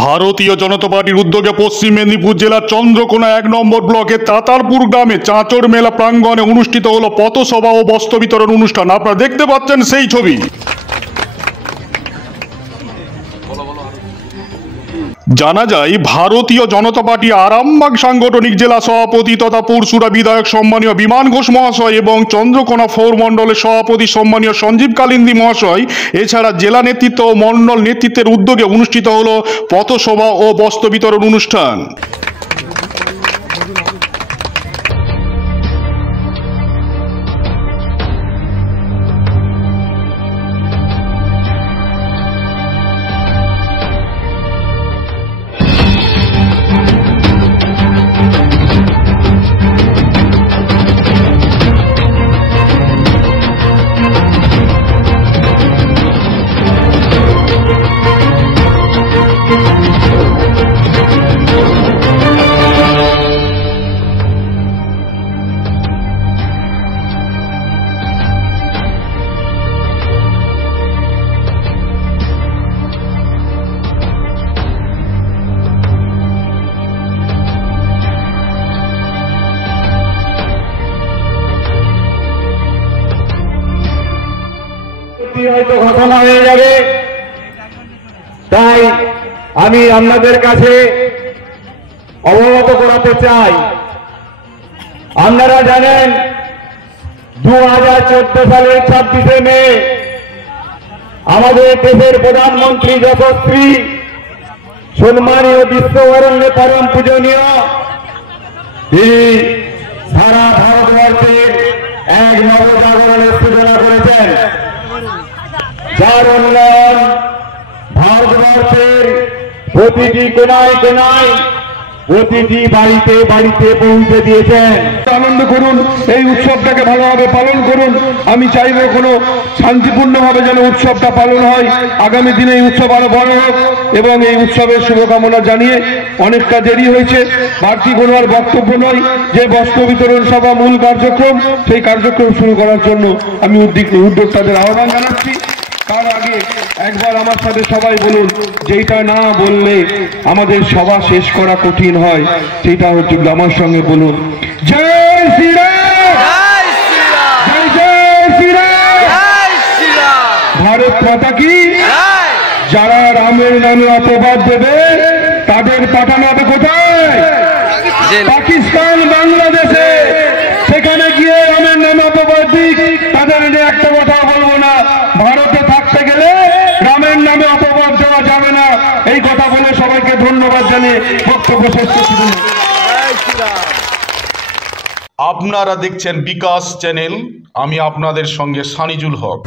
ভারতীয় জনতা পার্টির উদ্যোগে পশ্চিম মেদিনীপুর জেলার চন্দ্রকোনা ১ নম্বর ব্লকের তাতারপুর গ্রামে চাঁচড় মেলা প্রাঙ্গণে অনুষ্ঠিত হলো পথসভা ও বস্ত্র বিতরণ অনুষ্ঠান। আপনারা দেখতে পাচ্ছেন সেই ছবি। জানা যায়, ভারতীয় জনতা পার্টি আরামবাগ সাংগঠনিক জেলা সভাপতি তথা পুরসুরা বিধায়ক সম্মানীয় বিমান ঘোষ মহাশয় এবং চন্দ্রকোনা 4 মণ্ডলের সভাপতি সম্মানীয় সঞ্জীব কালিন্দী মহাশয় এছাড়া জেলা নেতৃত্ব ও মণ্ডল নেতৃত্বের উদ্যোগে অনুষ্ঠিত হল পথসভা ও বস্ত্র বিতরণ অনুষ্ঠান। হয়তো ঘটনা হয়ে যাবে, তাই আমি আপনাদের কাছে অবগত করাতে চাই। আপনারা জানেন 2014 সালের 26শে মে আমাদের দেশের প্রধানমন্ত্রী যশস্বী সম্মানীয় বিশ্ববরেণ্য পরম পূজনীয় তিনি সারা ভারতবর্ষের এক নবজাগরণের সূচনা করেছেন, যার উন্নয়ন ভারতবর্ষের প্রতিটি কোনায় কোনায় প্রতিটি বাড়িতে বাড়িতে পৌঁছে দিয়েছেন। আনন্দ করুন, এই উৎসবটাকে ভালোভাবে পালন করুন। আমি চাইব কোনো শান্তিপূর্ণভাবে যেন উৎসবটা পালন হয়। আগামী দিনে এই উৎসব আরো বড় হোক এবং এই উৎসবের শুভকামনা জানিয়ে অনেকটা দেরি হয়েছে, বাড়তি কোনো আর বক্তব্য নয়। যে বস্ত্র বিতরণ সভা মূল কার্যক্রম, সেই কার্যক্রম শুরু করার জন্য আমি উদ্যোক্তাদের আহ্বান জানাচ্ছি। তার আগে একবার আমার সাথে সবাই বলুন, যেটা না বললে আমাদের সভা শেষ করা কঠিন হয়, সেটা হচ্ছে আমার সঙ্গে বলুন, জয় শ্রীরাম, জয় জয় শ্রীরাম, ভারত মাতা কি। যারা রামের নামে অপবাদ দেবে তাদের পাঠানো হবে কোথায়? পাকিস্তান, বাংলাদেশে। সেখানে গিয়ে রামের নামে অপবাদ দিক, তাদের একটা কথা বলবো না, ভারতে থাকতে গেলে রামের নামে অপবাদ দেওয়া যাবে না। এই কথা বলে সবাইকে ধন্যবাদ জানিয়ে বক্তব্য শেষ করছি। আপনারা দেখছেন বিকাশ চ্যানেল, আমি আপনাদের সঙ্গে সানিজুল হক।